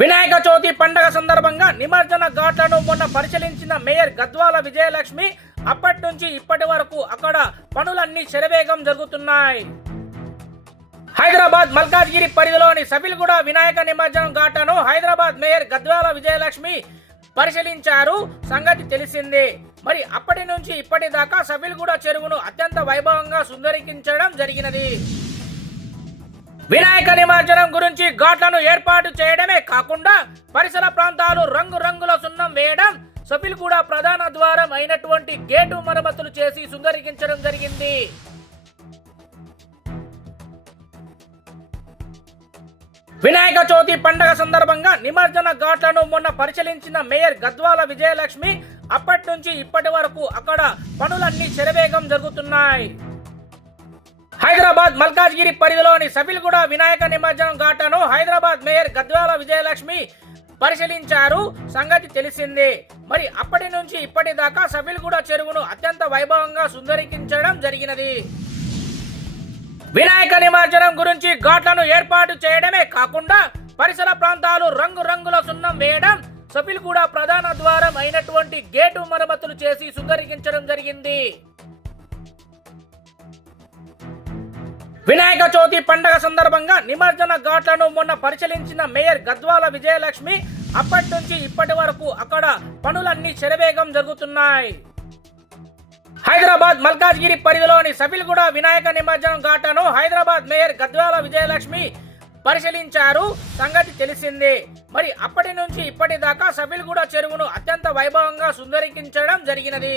వినాయక చవితి పండుగ సందర్భంగా నిమజ్జన ఘాట్లను మొన్న పరిశీలించిన మేయర్ గద్వాల విజయలక్ష్మి అప్పటి నుంచి ఇప్పటి వరకు అక్కడ పనులన్నీ శరవేగం జరుగుతున్నాయి. హైదరాబాద్ మల్కాజ్గిరి పరిధిలోని సఫిల్గూడ వినాయక నిమజ్జనం ఘాట్లను హైదరాబాద్ మేయర్ గద్వాల విజయలక్ష్మి పరిశీలించారు. సంగతి తెలిసిందే. మరి అప్పటి నుంచి ఇప్పటిదాకా సఫిల్గూడ చెరువును అత్యంత వైభవంగా సుందరీకరించడం జరిగినది. వినాయక నిమజ్జనం గురించి ఘాట్లను ఏర్పాటు చేయడమే కాకుండా పరిసర ప్రాంతాలు రంగురంగుల సున్నం వేయడం, సఫిల్గూడ ప్రధాన ద్వారం అయినటువంటి గేటు మరమ్మతులు చేసి సుందరీకరించడం జరిగింది. వినాయక చవితి పండుగ సందర్భంగా నిమజ్జన ఘాట్లను మొన్న పరిశీలించిన మేయర్ గద్వాల విజయలక్ష్మి అప్పటి నుంచి ఇప్పటి వరకు అక్కడ పనులన్నీ శరవేగం జరుగుతున్నాయి. హైదరాబాద్ మల్కాజ్గిరి పరిధిలోని సఫిల్గూడ వినాయక నిమజ్జనం ఘాట్లను హైదరాబాద్ మేయర్ గద్వాల విజయలక్ష్మి పరిశీలించారు. సంగతి తెలిసిందే. మరి అప్పటి నుంచి ఇప్పటిదాకా సఫిల్గూడ చెరువును అత్యంత వైభవంగా సుందరీకరించడం జరిగినది. వినాయక నిమజ్జనం గురించి ఘాట్లను ఏర్పాటు చేయడమే కాకుండా పరిసర ప్రాంతాలు రంగురంగుల సున్నం వేయడం, సఫిల్గూడ ప్రధాన ద్వారం అయినటువంటి గేటు మరమ్మతులు చేసి సుందరీకరించడం జరిగింది. వినాయక చవితి పండుగ సందర్భంగా నిమజ్జన ఘాట్లను మొన్న పరిశీలించిన మేయర్ గద్వాల విజయలక్ష్మి అప్పటి నుంచి ఇప్పటి వరకు అక్కడ పనులన్నీ శరవేగం జరుగుతున్నాయి. హైదరాబాద్ మల్కాజ్గిరి పరిధిలోని సఫిల్గూడ వినాయక నిమజ్జనం ఘాట్లను హైదరాబాద్ మేయర్ గద్వాల విజయలక్ష్మి పరిశీలించారు. సంగతి తెలిసిందే. మరి అప్పటి నుంచి ఇప్పటిదాకా సఫిల్గూడ చెరువును అత్యంత వైభవంగా సుందరీకరించడం జరిగినది.